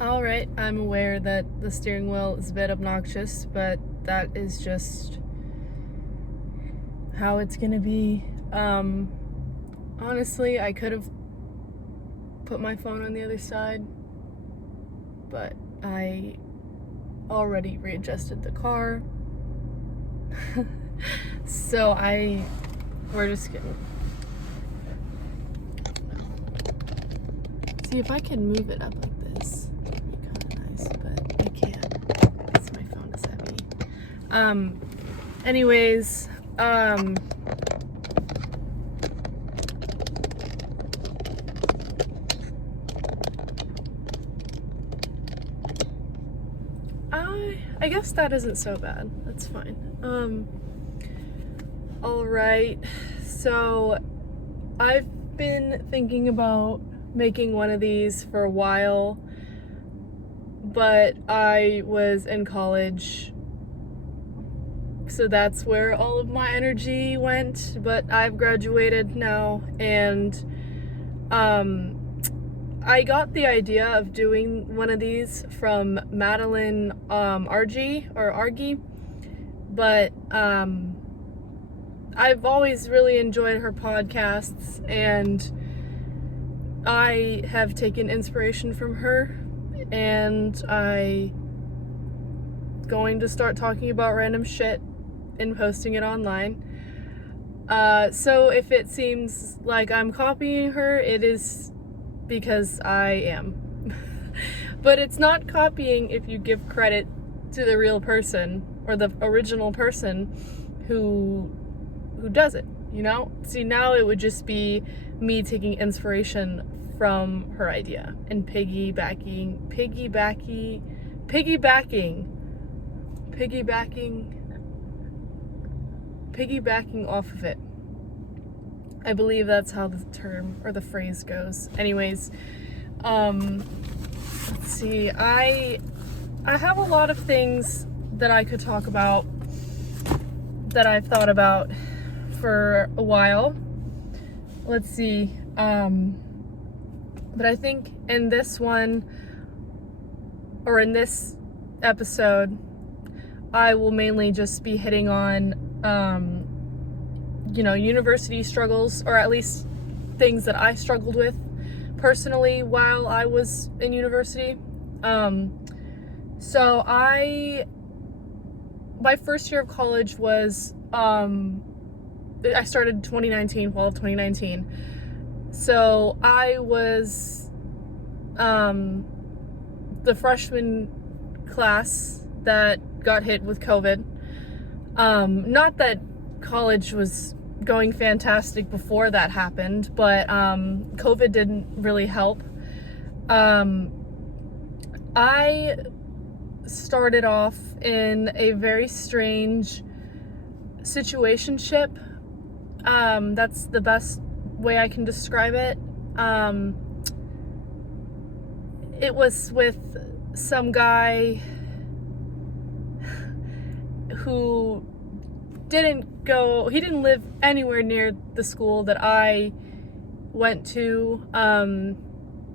Alright, I'm aware that the steering wheel is a bit obnoxious, but that is just how it's gonna be. Honestly, I could have put my phone on the other side, but I already readjusted the car. So we're just gonna see if I can move it up like this. That'd be kind of nice, but I can't because my phone is heavy. Anyways, I guess that isn't so bad. That's fine. All right. So I've been thinking about making one of these for a while, but I was in college, so that's where all of my energy went. But I've graduated now, and I got the idea of doing one of these from Madeline Argy, but I've always really enjoyed her podcasts, and I have taken inspiration from her, and I'm going to start talking about random shit and posting it online. So if it seems like I'm copying her, it is because I am. But it's not copying if you give credit to the real person or the original person who does it, you know? See, now it would just be me taking inspiration from her idea and piggybacking off of it. I believe that's how the term or the phrase goes. Anyways, let's see. I have a lot of things that I could talk about that I've thought about for a while. Let's see. But I think in this one, or in this episode, I will mainly just be hitting on university struggles, or at least things that I struggled with personally while I was in university. So my first year of college was, I started 2019, fall of 2019. So I was the freshman class that got hit with COVID. Not that college was going fantastic before that happened, but COVID didn't really help. I started off in a very strange situationship. That's the best way I can describe it. It was with some guy who he didn't live anywhere near the school that I went to.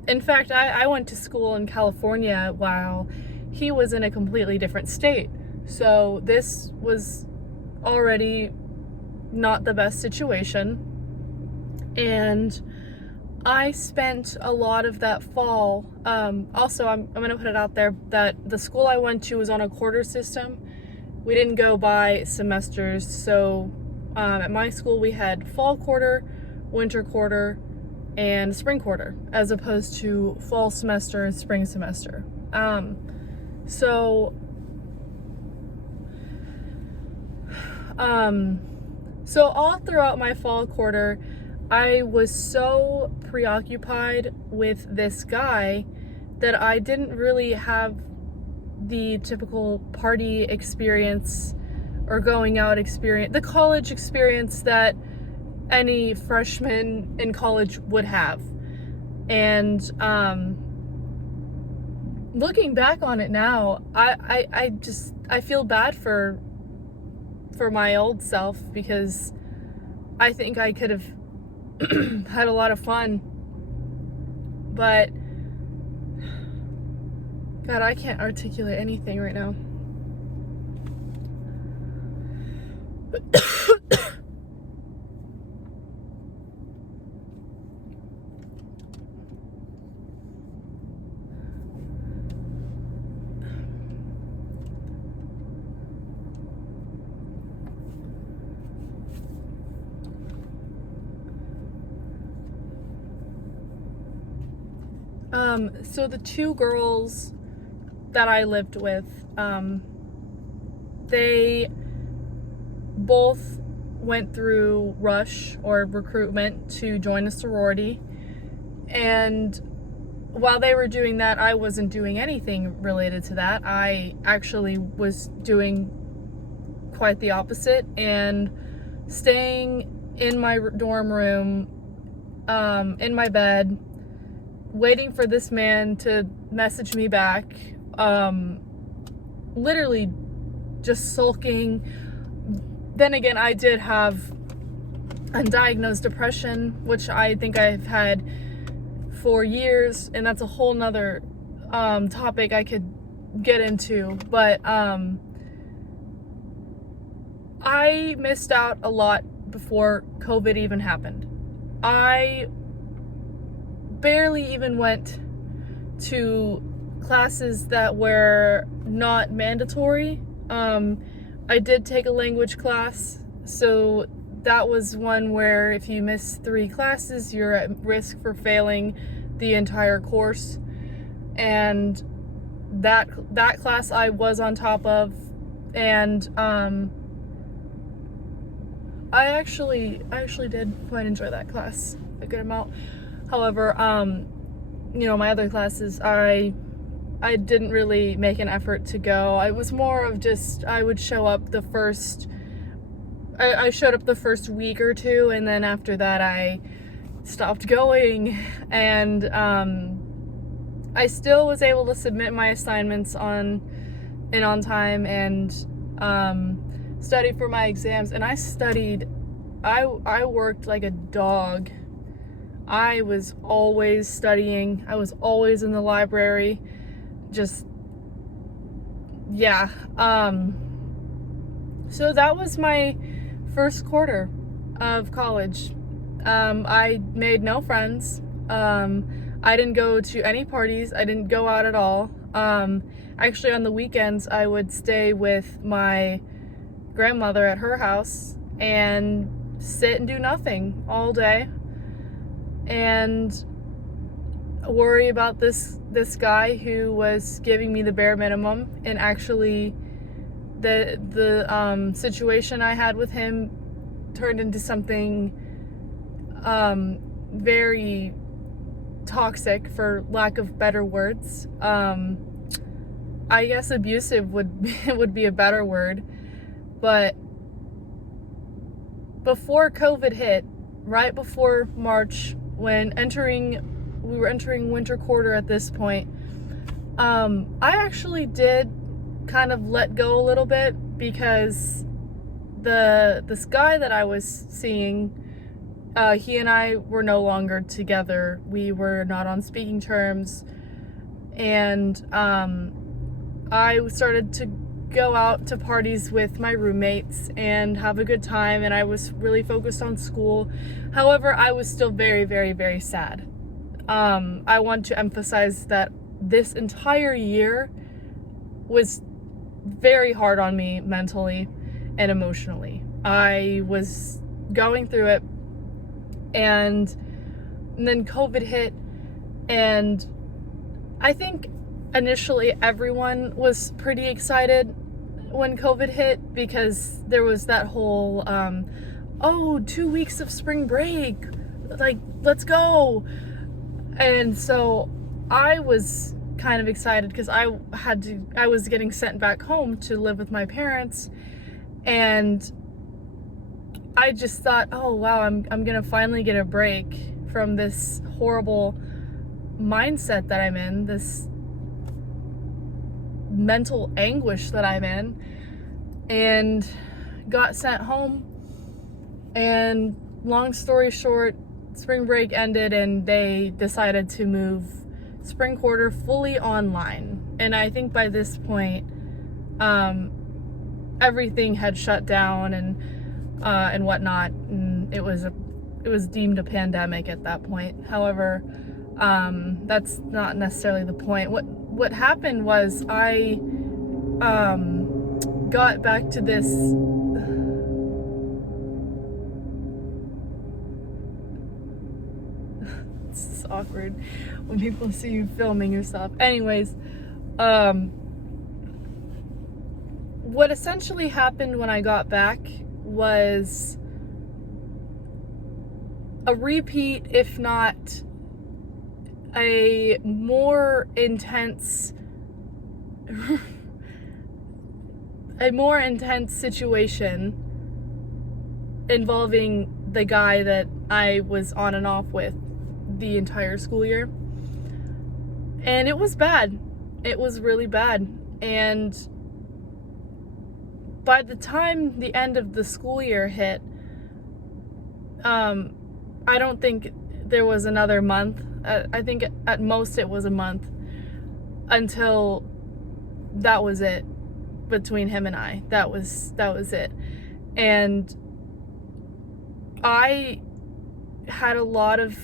In fact, I went to school in California while he was in a completely different state. So this was already not the best situation. And I spent a lot of that fall. Also, I'm going to put it out there that the school I went to was on a quarter system. We didn't go by semesters, so at my school we had fall quarter, winter quarter, and spring quarter, as opposed to fall semester and spring semester. So all throughout my fall quarter, I was so preoccupied with this guy that I didn't really have the typical party experience or going out experience, the college experience that any freshman in college would have. And looking back on it now, I feel bad for my old self, because I think I could have had a lot of fun, but God, I can't articulate anything right now. So the two girls that I lived with, they both went through rush or recruitment to join a sorority, and while they were doing that, I wasn't doing anything related to that. I actually was doing quite the opposite and staying in my dorm room, in my bed, waiting for this man to message me back, literally just sulking. Then again, I did have undiagnosed depression, which I think I've had for years, and that's a whole nother topic I could get into, but I missed out a lot before COVID even happened. I barely even went to classes that were not mandatory. I did take a language class, so that was one where if you miss 3 classes, you're at risk for failing the entire course. And that class I was on top of, and I actually did quite enjoy that class a good amount. However, my other classes, I didn't really make an effort to go. I was more of just, I would show up I showed up the first week or two, and then after that I stopped going, and I still was able to submit my assignments on time and study for my exams, and I studied. I worked like a dog. I was always studying. I was always in the library. Just, yeah. So that was my first quarter of college. I made no friends. I didn't go to any parties. I didn't go out at all. Actually, on the weekends, I would stay with my grandmother at her house and sit and do nothing all day and worry about this guy who was giving me the bare minimum. And actually, the situation I had with him turned into something very toxic, for lack of better words. I guess abusive would be a better word. But before COVID hit, right before March, when we were entering winter quarter at this point, I actually did kind of let go a little bit, because this guy that I was seeing, he and I were no longer together. We were not on speaking terms, and I started to go out to parties with my roommates and have a good time, and I was really focused on school. However, I was still very, very, very sad. I want to emphasize that this entire year was very hard on me mentally and emotionally. I was going through it, and then COVID hit, and I think initially everyone was pretty excited when COVID hit, because there was that whole 2 weeks of spring break, like, let's go. And so I was kind of excited, because I was getting sent back home to live with my parents, and I just thought, oh wow, I'm gonna finally get a break from this horrible mindset that I'm in, this mental anguish that I'm in, and got sent home. And long story short, spring break ended and they decided to move spring quarter fully online. And I think by this point, everything had shut down and whatnot, and it was deemed a pandemic at that point. However, that's not necessarily the point. What happened was I got back to this. It's awkward when people see you filming yourself. Anyways, what essentially happened when I got back was a repeat, if not a more intense situation involving the guy that I was on and off with the entire school year. And it was bad. It was really bad. And by the time the end of the school year hit, I don't think there was another month. I think at most it was a month until that was it between him and I. That was it. And I had a lot of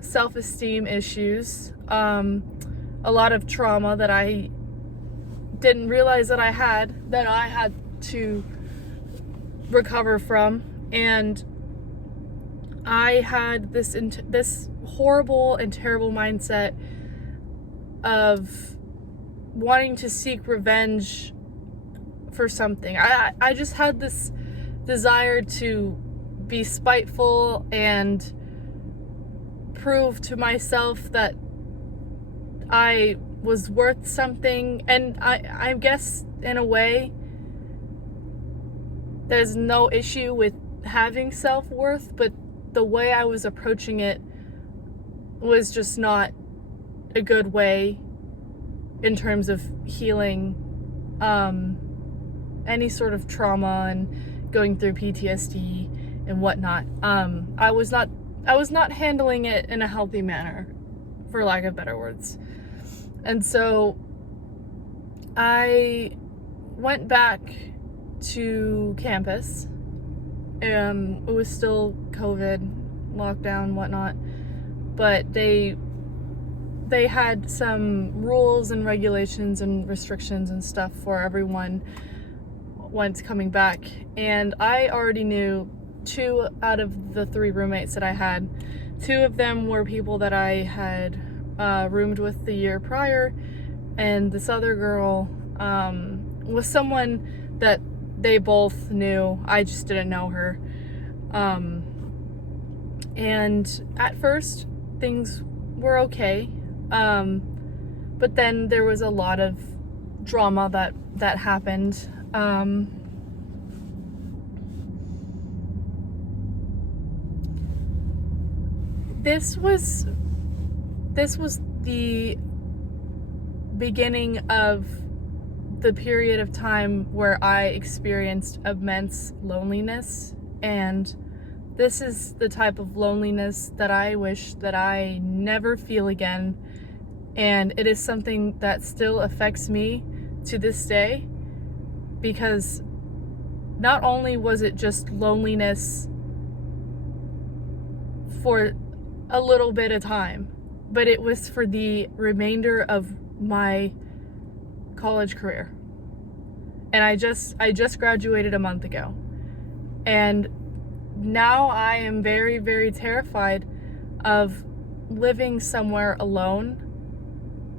self-esteem issues, a lot of trauma that I didn't realize that I had to recover from. And I had this horrible and terrible mindset of wanting to seek revenge for something. I just had this desire to be spiteful and prove to myself that I was worth something. And I guess in a way there's no issue with having self-worth, but the way I was approaching it was just not a good way in terms of healing any sort of trauma and going through PTSD and whatnot. I was not handling it in a healthy manner, for lack of better words. And so I went back to campus. It was still COVID, lockdown, whatnot, but they had some rules and regulations and restrictions and stuff for everyone once coming back. And I already knew 2 out of the 3 roommates that I had. 2 of them were people that I had roomed with the year prior, and this other girl was someone that they both knew. I just didn't know her. And at first things were okay, but then there was a lot of drama that happened. This was the beginning of the period of time where I experienced immense loneliness, and this is the type of loneliness that I wish that I never feel again. And it is something that still affects me to this day, because not only was it just loneliness for a little bit of time, but it was for the remainder of my college career. And I just graduated a month ago, and now I am very, very terrified of living somewhere alone.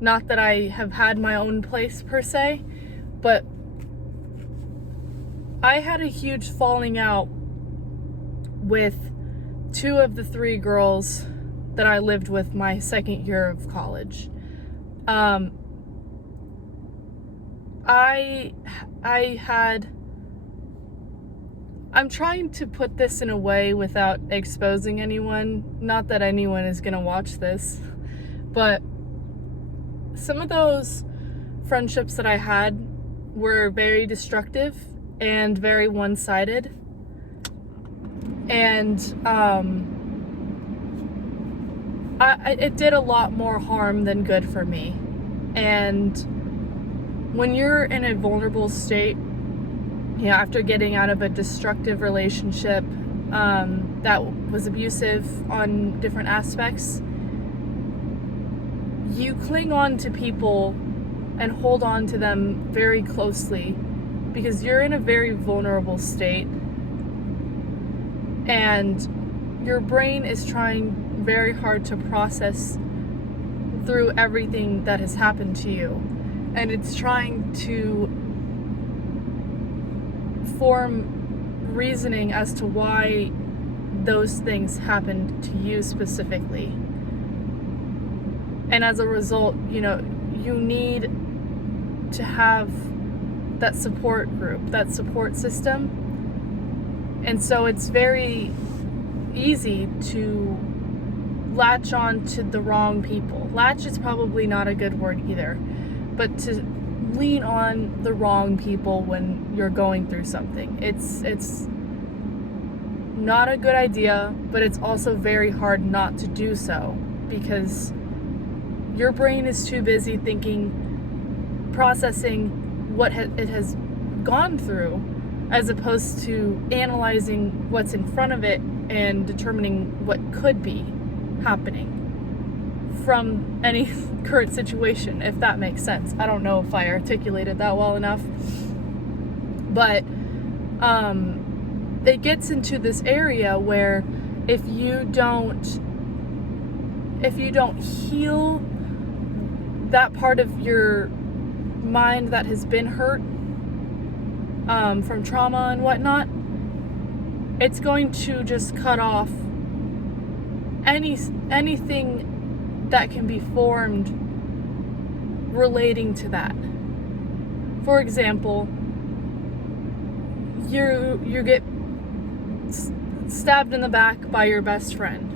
Not that I have had my own place per se, but I had a huge falling out with 2 of the 3 girls that I lived with my second year of college. I'm trying to put this in a way without exposing anyone. Not that anyone is gonna watch this, but some of those friendships that I had were very destructive and very one-sided. And it did a lot more harm than good for me. And when you're in a vulnerable state, after getting out of a destructive relationship that was abusive on different aspects, you cling on to people and hold on to them very closely because you're in a very vulnerable state, and your brain is trying very hard to process through everything that has happened to you, and it's trying to form reasoning as to why those things happened to you specifically. And as a result, you need to have that support group, that support system. And so it's very easy to latch on to the wrong people. Latch is probably not a good word either, but to lean on the wrong people when you're going through something. It's not a good idea, but it's also very hard not to do so because your brain is too busy processing what it has gone through, as opposed to analyzing what's in front of it and determining what could be happening from any current situation, if that makes sense. I don't know if I articulated that well enough, but it gets into this area where if you don't heal that part of your mind that has been hurt from trauma and whatnot, it's going to just cut off anything that can be formed relating to that. For example, you get stabbed in the back by your best friend,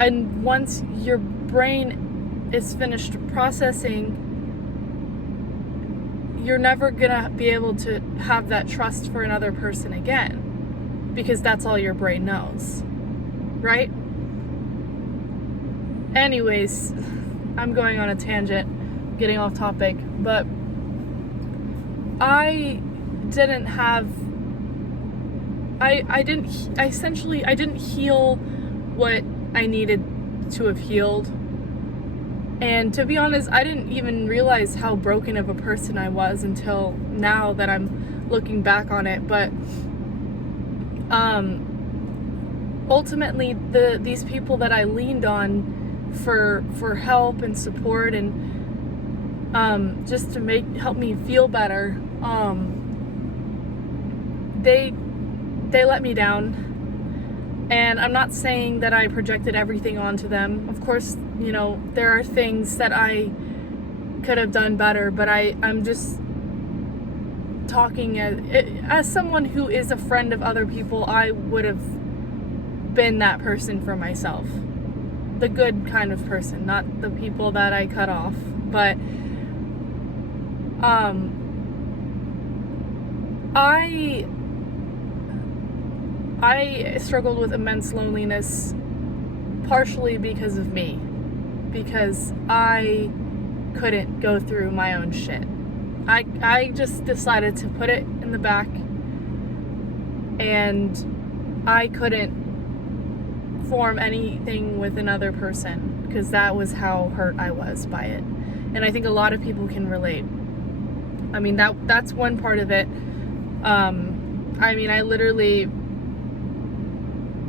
and once your brain is finished processing, you're never gonna be able to have that trust for another person again, because that's all your brain knows, right? Anyways, I'm going on a tangent, getting off topic, but I didn't heal what I needed to have healed. And to be honest, I didn't even realize how broken of a person I was until now that I'm looking back on it. But ultimately, these people that I leaned on for help and support and just to help me feel better, they let me down. And I'm not saying that I projected everything onto them. Of course, there are things that I could have done better, but I'm just talking as someone who is a friend of other people. I would have been that person for myself. The good kind of person, not the people that I cut off. But I struggled with immense loneliness, partially because of me, because I couldn't go through my own shit. I just decided to put it in the back, and I couldn't form anything with another person because that was how hurt I was by it. And I think a lot of people can relate. I mean, that's one part of it. I literally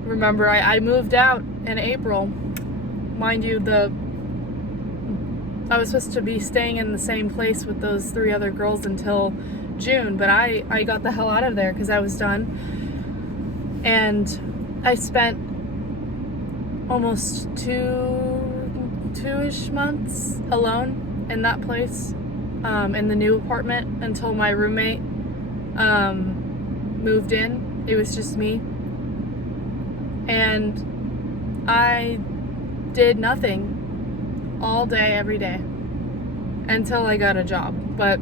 remember I moved out in April. Mind you, I was supposed to be staying in the same place with those 3 other girls until June, but I got the hell out of there because I was done. And I spent almost two-ish months alone in that place, in the new apartment, until my roommate moved in. It was just me. And I did nothing all day, every day, until I got a job. But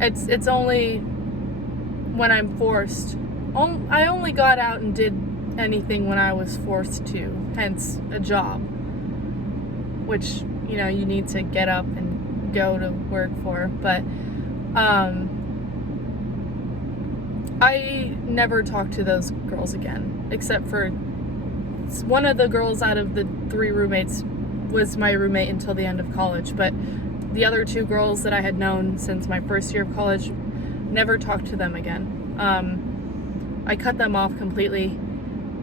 it's only when I'm forced. I only got out and did anything when I was forced to, hence a job, which, you know, you need to get up and go to work for. But I never talked to those girls again, except for one of the girls out of the 3 roommates was my roommate until the end of college, but the other 2 girls that I had known since my first year of college, never talked to them again. I cut them off completely,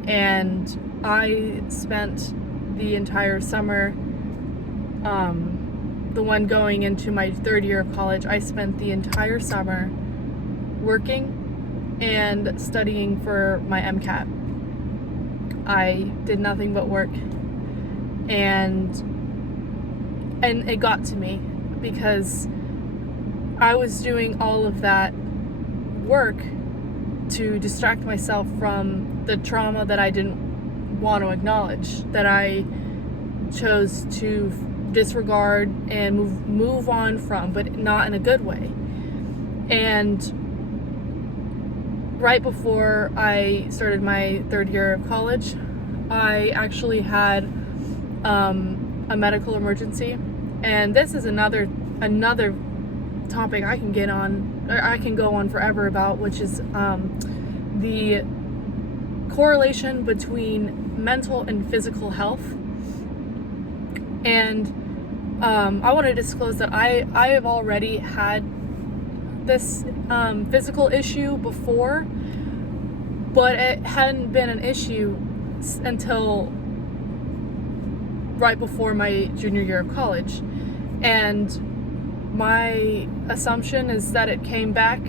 and I spent the entire summer, the one going into my 3rd year of college, I spent the entire summer working and studying for my MCAT. I did nothing but work, and it got to me because I was doing all of that work to distract myself from the trauma that I didn't want to acknowledge, that I chose to disregard and move on from, but not in a good way. And right before I started my 3rd year of college, I actually had a medical emergency. And this is another topic I can get on, or I can go on forever about, which is the correlation between mental and physical health. And I want to disclose that I have already had this physical issue before, but it hadn't been an issue until right before my junior year of college. And my assumption is that it came back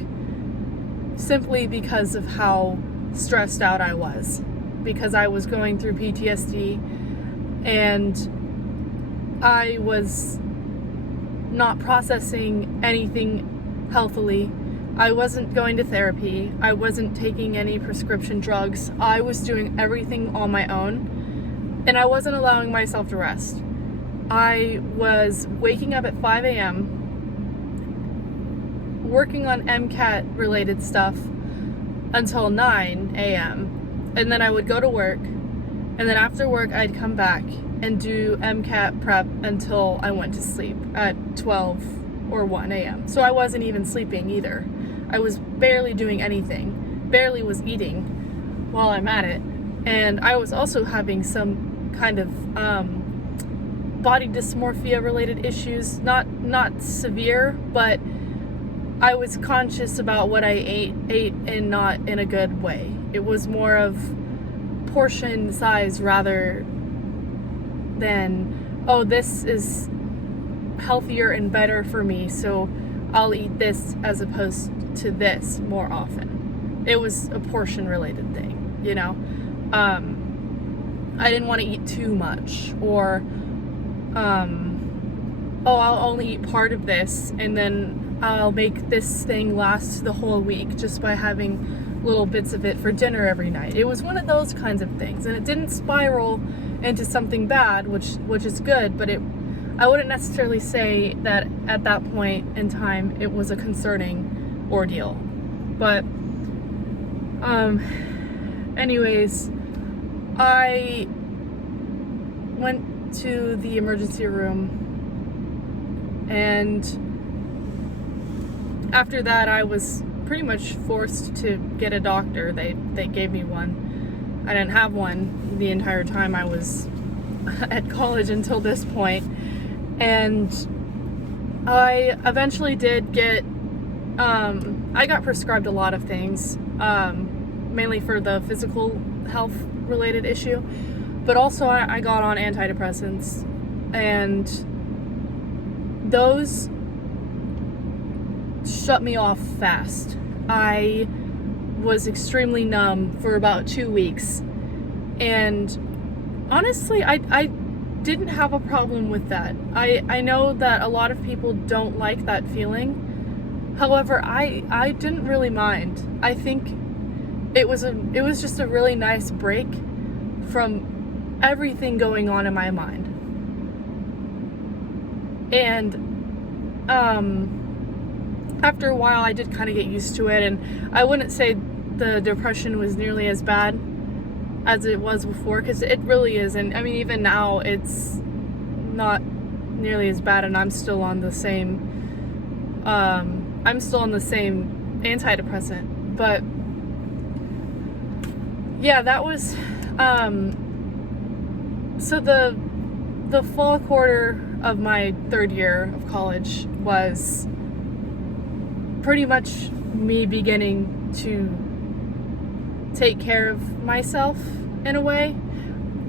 simply because of how stressed out I was, because I was going through PTSD and I was not processing anything healthily. I wasn't going to therapy. I wasn't taking any prescription drugs. I was doing everything on my own, and I wasn't allowing myself to rest. I was waking up at 5 a.m., working on MCAT related stuff until 9 a.m., and then I would go to work, and then after work I'd come back and do MCAT prep until I went to sleep at 12 or 1 a.m. So I wasn't even sleeping either. I was barely doing anything, barely was eating while I'm at it. And I was also having some kind of body dysmorphia related issues, not severe, but I was conscious about what I ate and not in a good way. It was more of portion size rather than, oh, this is healthier and better for me, so I'll eat this as opposed to this more often. It was a portion related thing, you know? I didn't want to eat too much, or I'll only eat part of this and then I'll make this thing last the whole week just by having little bits of it for dinner every night. It was one of those kinds of things, and it didn't spiral into something bad, which is good, but I wouldn't necessarily say that at that point in time it was a concerning ordeal. But anyways, I went to the emergency room, and after that I was pretty much forced to get a doctor. They gave me one. I didn't have one the entire time I was at college until this point. And I eventually did get, I got prescribed a lot of things, mainly for the physical health related issue, but also I got on antidepressants, and those shut me off fast. I was extremely numb for about 2 weeks, and honestly, I didn't have a problem with that. I know that a lot of people don't like that feeling. However, I didn't really mind. I think it was just a really nice break from everything going on in my mind. And after a while I did kind of get used to it, and I wouldn't say the depression was nearly as bad as it was before, because it really isn't. I mean, even now it's not nearly as bad, and I'm still on the same antidepressant. But yeah, that was so the fall quarter of my third year of college was pretty much me beginning to take care of myself in a way.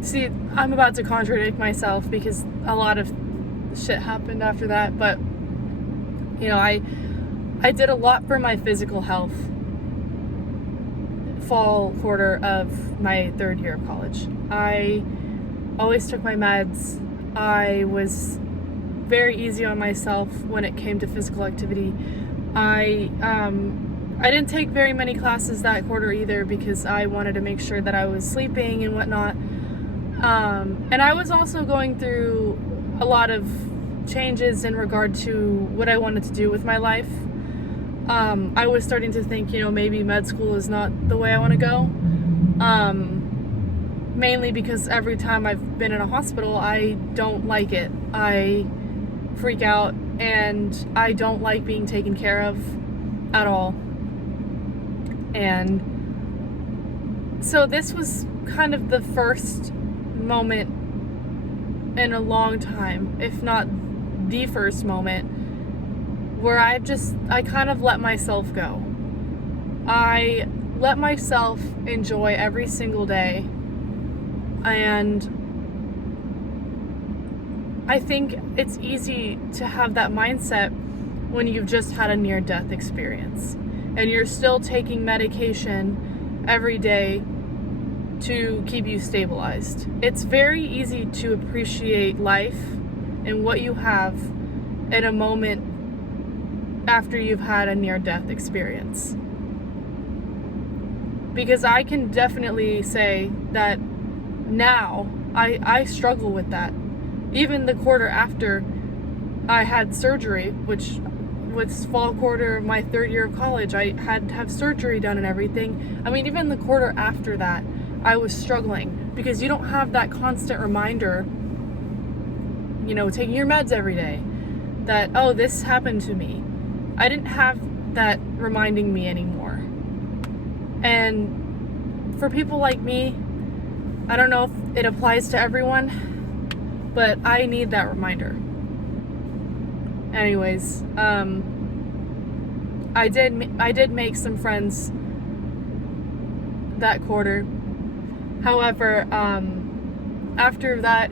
See, I'm about to contradict myself because a lot of shit happened after that, but you know, I did a lot for my physical health fall quarter of my third year of college. I always took my meds. I was very easy on myself when it came to physical activity. I didn't take very many classes that quarter either because I wanted to make sure that I was sleeping and whatnot. And I was also going through a lot of changes in regard to what I wanted to do with my life. I was starting to think, maybe med school is not the way I want to go. Mainly because every time I've been in a hospital, I don't like it. I freak out and I don't like being taken care of at all. And so this was kind of the first moment in a long time, if not the first moment, where I kind of let myself go. I let myself enjoy every single day. And I think it's easy to have that mindset when you've just had a near-death experience and you're still taking medication every day to keep you stabilized. It's very easy to appreciate life and what you have in a moment after you've had a near-death experience. Because I can definitely say that now I struggle with that. Even the quarter after I had surgery, which was fall quarter of my third year of college, I had to have surgery done and everything. I mean, even the quarter after that, I was struggling because you don't have that constant reminder, taking your meds every day, that, oh, this happened to me. I didn't have that reminding me anymore. And for people like me, I don't know if it applies to everyone, but I need that reminder. Anyways, I did make some friends that quarter. However, after the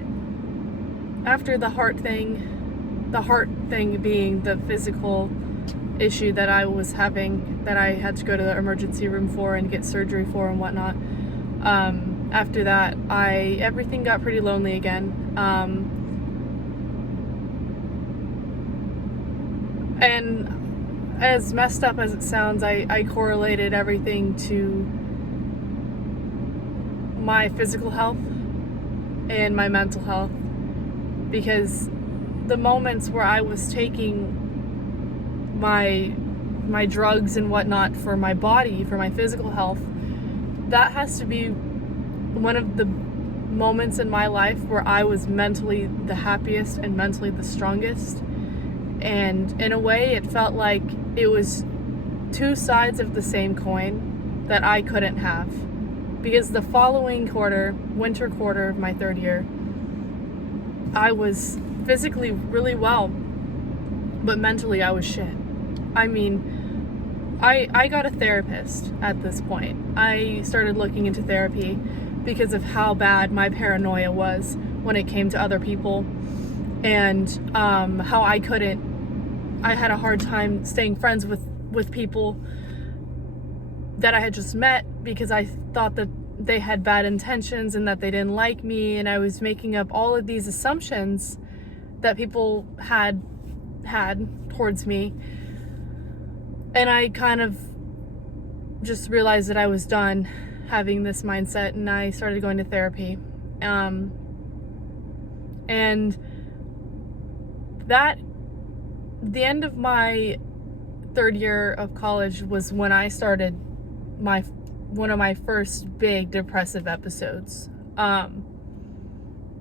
heart thing being the physical issue that I was having, that I had to go to the emergency room for and get surgery for and whatnot, after that, everything got pretty lonely again. And as messed up as it sounds, I correlated everything to my physical health and my mental health, because the moments where I was taking my drugs and whatnot for my body, for my physical health, that has to be one of the moments in my life where I was mentally the happiest and mentally the strongest. And in a way, it felt like it was two sides of the same coin that I couldn't have. Because the following quarter, winter quarter of my third year, I was physically really well, but mentally I was shit. I mean, I got a therapist at this point. I started looking into therapy because of how bad my paranoia was when it came to other people, and how I had a hard time staying friends with people that I had just met because I thought that they had bad intentions and that they didn't like me, and I was making up all of these assumptions that people had towards me. And I kind of just realized that I was done having this mindset, and I started going to therapy. And the end of my third year of college was when I started my one of my first big depressive episodes.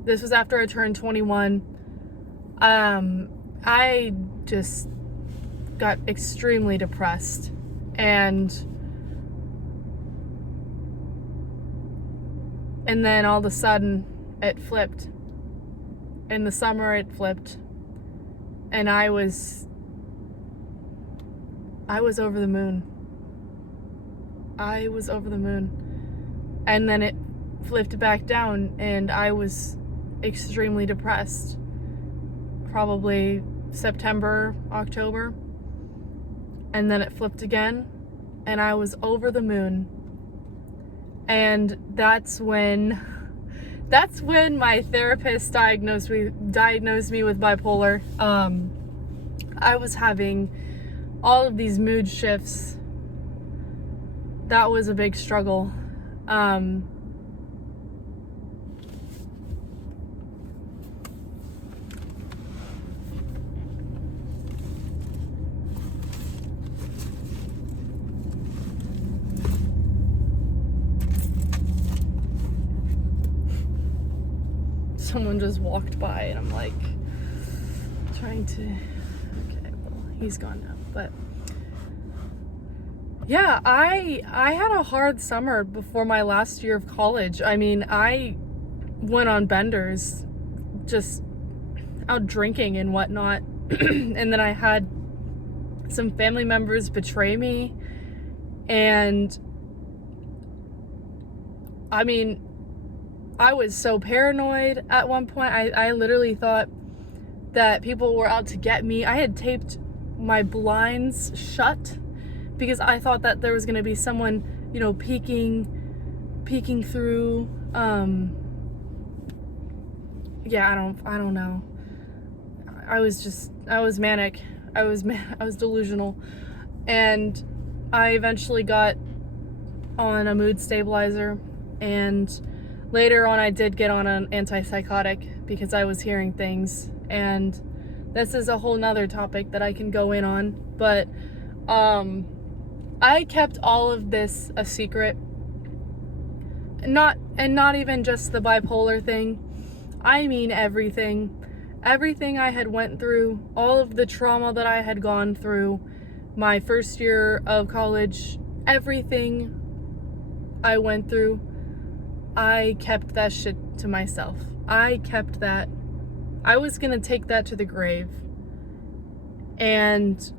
This was after I turned 21. I just got extremely depressed, and then all of a sudden it flipped. In the summer it flipped, and I was over the moon. I was over the moon. And then it flipped back down, and I was extremely depressed. Probably September, October. And then it flipped again, and I was over the moon. And that's when my therapist diagnosed me with bipolar. I was having all of these mood shifts. That was a big struggle. Someone just walked by, and I'm like trying to, okay, well, he's gone now. But yeah, I had a hard summer before my last year of college. I mean, I went on benders, just out drinking and whatnot. And then I had some family members betray me. And I mean, I was so paranoid at one point. I literally thought that people were out to get me. I had taped my blinds shut because I thought that there was going to be someone, peeking through. Yeah, I don't know. I was manic. I was delusional. And I eventually got on a mood stabilizer, and later on I did get on an antipsychotic because I was hearing things. And this is a whole nother topic that I can go in on, but I kept all of this a secret. Not even just the bipolar thing. I mean everything. Everything I had went through, all of the trauma that I had gone through, my first year of college, everything I went through, I kept that shit to myself. I kept that. I was gonna take that to the grave. And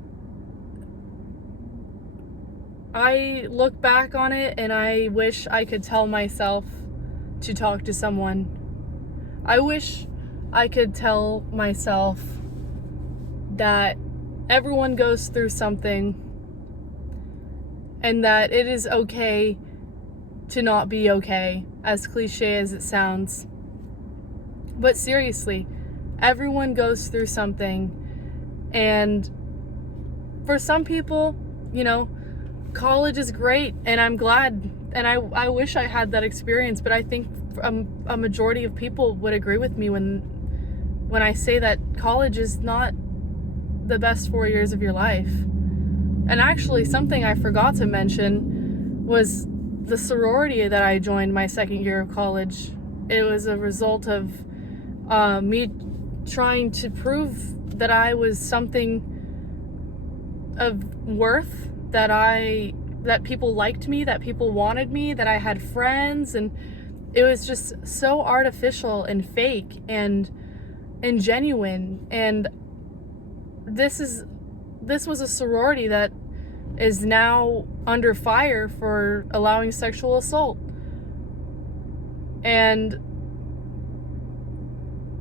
I look back on it and I wish I could tell myself to talk to someone. I wish I could tell myself that everyone goes through something and that it is okay to not be okay, as cliche as it sounds. But seriously, everyone goes through something, and for some people, college is great, and I'm glad, and I wish I had that experience, but I think a majority of people would agree with me when I say that college is not the best 4 years of your life. And actually, something I forgot to mention was the sorority that I joined my second year of college. It was a result of me trying to prove that I was something of worth, that people liked me, that people wanted me, that I had friends, and it was just so artificial and fake and genuine. And this was a sorority that is now under fire for allowing sexual assault. And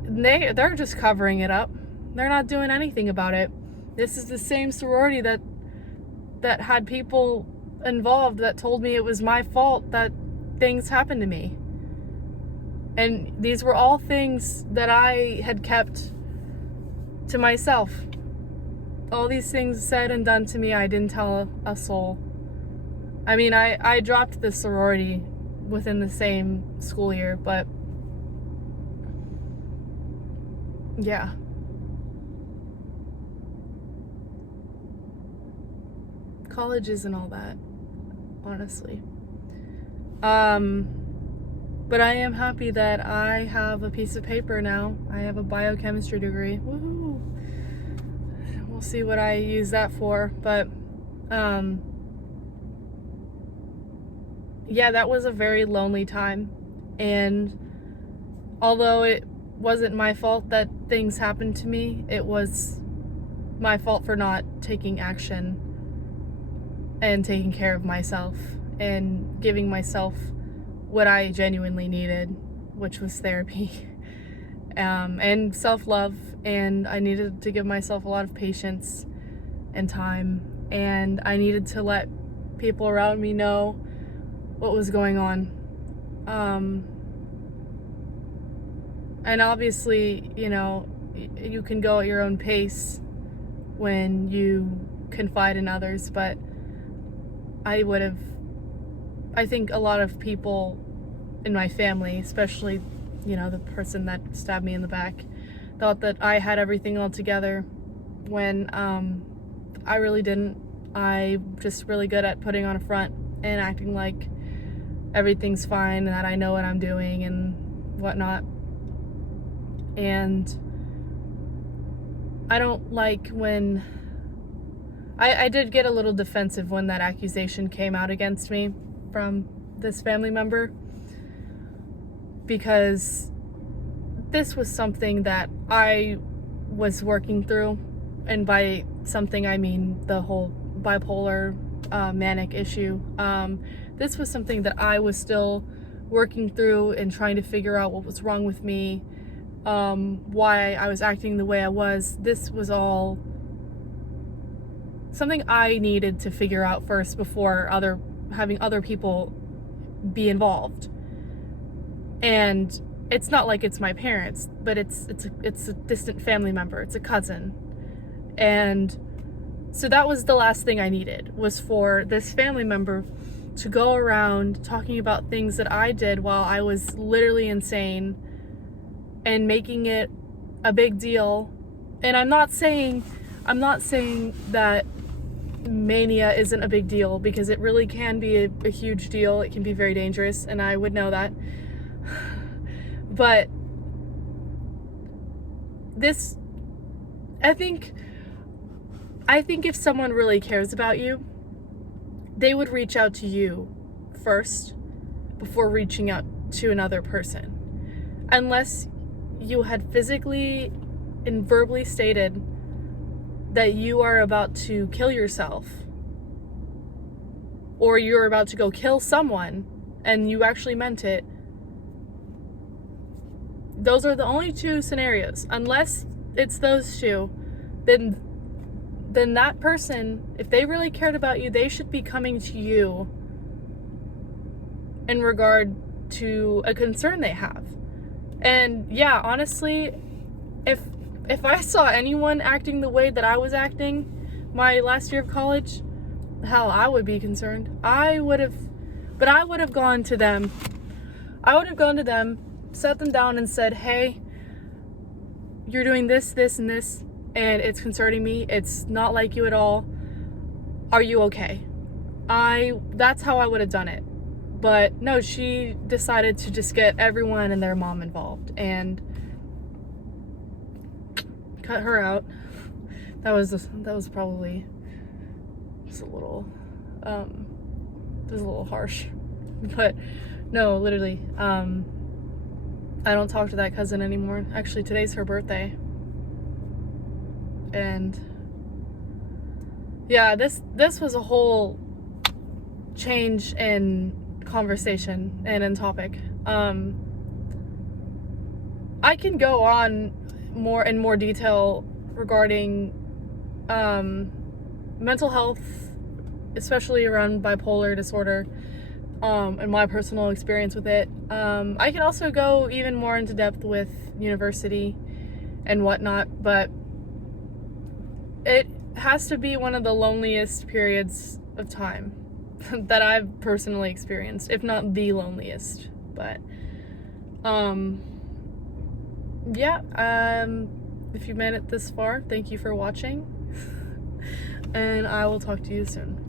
they're just covering it up. They're not doing anything about it. This is the same sorority that had people involved that told me it was my fault that things happened to me. And these were all things that I had kept to myself. All these things said and done to me, I didn't tell a soul. I mean, I dropped the sorority within the same school year, but yeah. College isn't all that, honestly. But I am happy that I have a piece of paper now. I have a biochemistry degree. Woohoo! We'll see what I use that for. But, yeah, that was a very lonely time. And although it wasn't my fault that things happened to me, it was my fault for not taking action and taking care of myself and giving myself what I genuinely needed, which was therapy and self-love. And I needed to give myself a lot of patience and time, and I needed to let people around me know what was going on. And obviously, you know, you can go at your own pace when you confide in others, but I think a lot of people in my family, especially, you know, the person that stabbed me in the back, thought that I had everything all together when I really didn't. I'm just really good at putting on a front and acting like everything's fine and that I know what I'm doing and whatnot. And I don't like when I did get a little defensive when that accusation came out against me from this family member, because this was something that I was working through, and by something I mean the whole bipolar manic issue. This was something that I was still working through and trying to figure out what was wrong with me, why I was acting the way I was. This was all something I needed to figure out first before having other people be involved. And it's not like it's my parents, but it's a distant family member. It's a cousin. And so that was the last thing I needed, was for this family member to go around talking about things that I did while I was literally insane and making it a big deal. And I'm not saying that mania isn't a big deal, because it really can be a huge deal. It can be very dangerous, and I would know that. But this, I think if someone really cares about you, they would reach out to you first before reaching out to another person. Unless you had physically and verbally stated that you are about to kill yourself, or you're about to go kill someone and you actually meant it. Those are the only two scenarios. Unless it's those two, then that person, if they really cared about you, they should be coming to you in regard to a concern they have. And yeah, honestly, if I saw anyone acting the way that I was acting my last year of college, hell, I would be concerned. I would have gone to them. Sat them down and said, hey, you're doing this, this, and this, and it's concerning me. It's not like you at all. Are you okay? That's how I would have done it. But no, she decided to just get everyone and their mom involved and cut her out. That was probably just a little, it was a little harsh. But no, literally, I don't talk to that cousin anymore. Actually, today's her birthday. And yeah, this was a whole change in conversation and in topic. I can go on in more detail regarding mental health, especially around bipolar disorder, and my personal experience with it. I can also go even more into depth with university and whatnot, but it has to be one of the loneliest periods of time that I've personally experienced, if not the loneliest. But yeah, if you made it this far, thank you for watching, and I will talk to you soon.